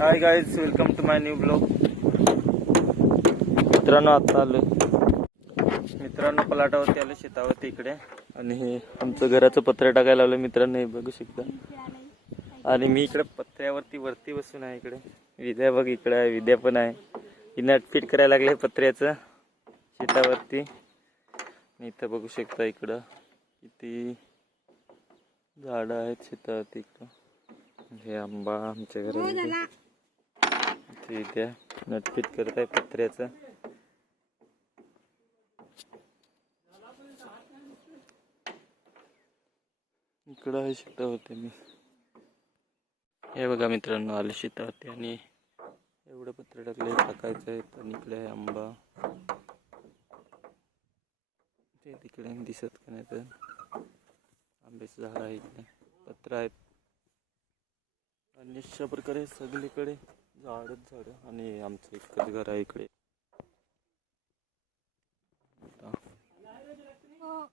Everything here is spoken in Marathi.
High guys, welcome to my new blog. मित्रांनो, आता आलो पलाटावरती आलो, शेतावरती इकडे. आणि हे आमचं घराचं पत्रे टाकायला लावलं मित्रांनो, हे बघू शकता. आणि मी इकडे पत्र्यावरती वरती बसून आहे. इकडे विद्या बघ, इकडे आहे विद्या पण आहे. ही नटफिट करायला लागले पत्र्याचं शेतावरती. इथं बघू शकता इकडं किती झाडं आहेत शेतावरती. इकडं हे आंबा आमच्या घरामध्ये ठीक आहे. नटफिट करत आहे पत्र्याचं. इकडं आहे शेतावरती. मी हे बघा मित्रांनो, आले शेतावरती आणि एवढं पत्र टाकले, टाकायचं आहे. आणि इकडे आहे आंबा, ते तिकडे दिसत का नाही तर आंब्याचं झाड आहे. इकडे पत्र आहेत आणि अशा प्रकारे सगळीकडे झाडच झाड. आणि आमचं एकच घर आहे इकडे.